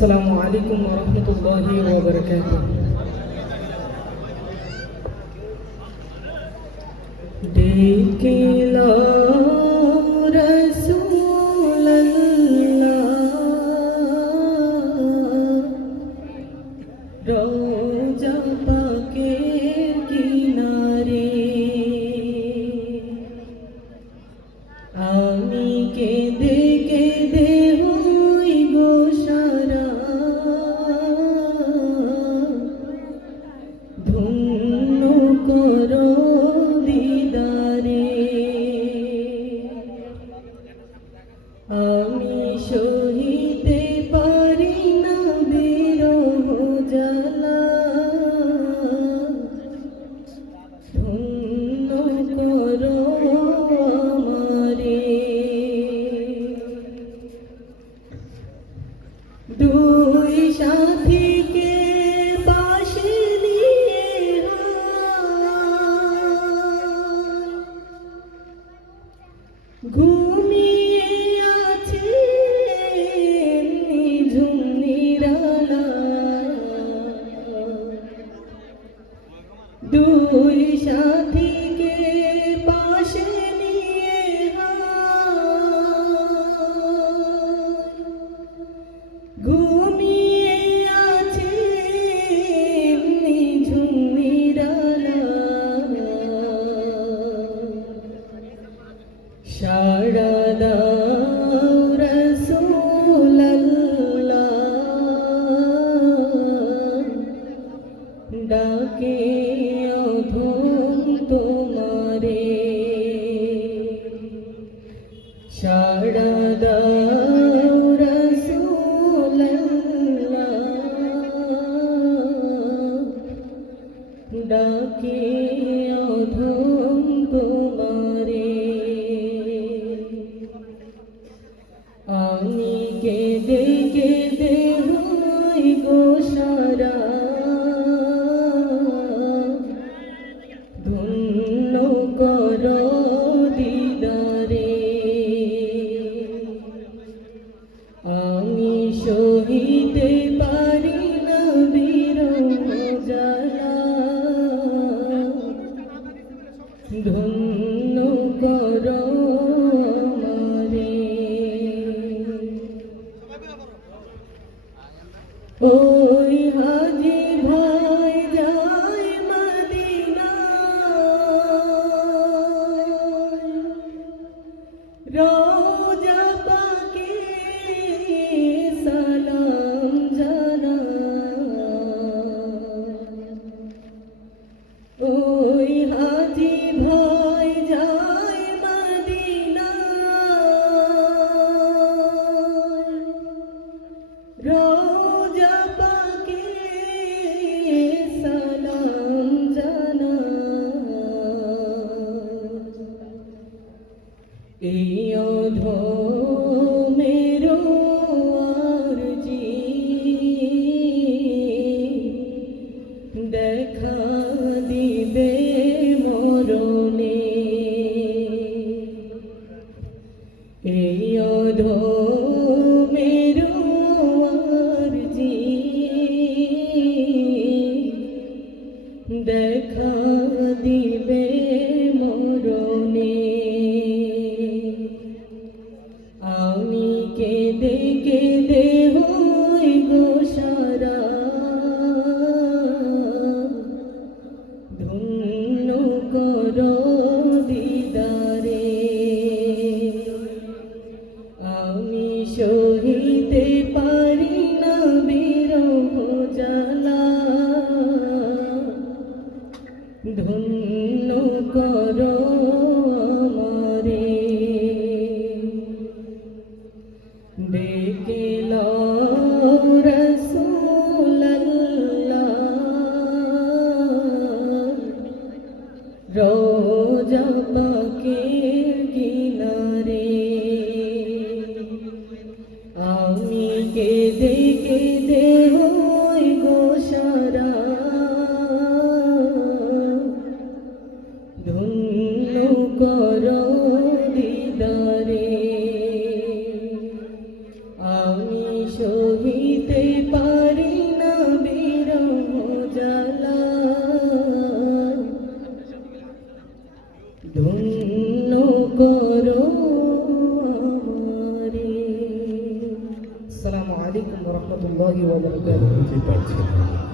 আসসালামু আলাইকুম ওয়া রাহমাতুল্লাহি ওয়া বারাকাতুহু। দেখিলা রাসূলুল্লাহ রওজা পাকের কিনারে, আমি কেঁদে কেঁদে হই গো সারা, ধন্য করো দিদারে। আমি সহিতে পারি না বিরহ জ্বালা, ধন্য করো আমারে। দুই সাথীকে পাশে নিয়ে ঘুমিয়ে আছে নিঝুম নিরালা, দুই সাথীকে পাশে নিয়ে ঘুমিয়ে আছে নিঝুম নিরালা, সাড়া দাও রাসূলুল্লাহ, ডাকে অধম তোমারে। সাড়া দাও রাসূলুল্লাহ, ডাকে অধম তোমারে। আমি কেঁদে কেঁদে হই গো সারা, ধন্য করো দিদারে। আমি সহিতে পারি না বিরহ জ্বালা, ধন্য করো আমারে। ওই হাজী ভাই যায় মদিনায়, রওজা পাকে সালাম জানায়। ওই হাজী ভাই যায় মদিনায়, রওজা পাকে সালাম জানায়। এই অধমের আরজি দেখা দিবে মরণে, এই অধমের আলাইকুম ওয়া রাহমাতুল্লাহি ওয়া বারাকাতুহু। বুঝতে পারছি না।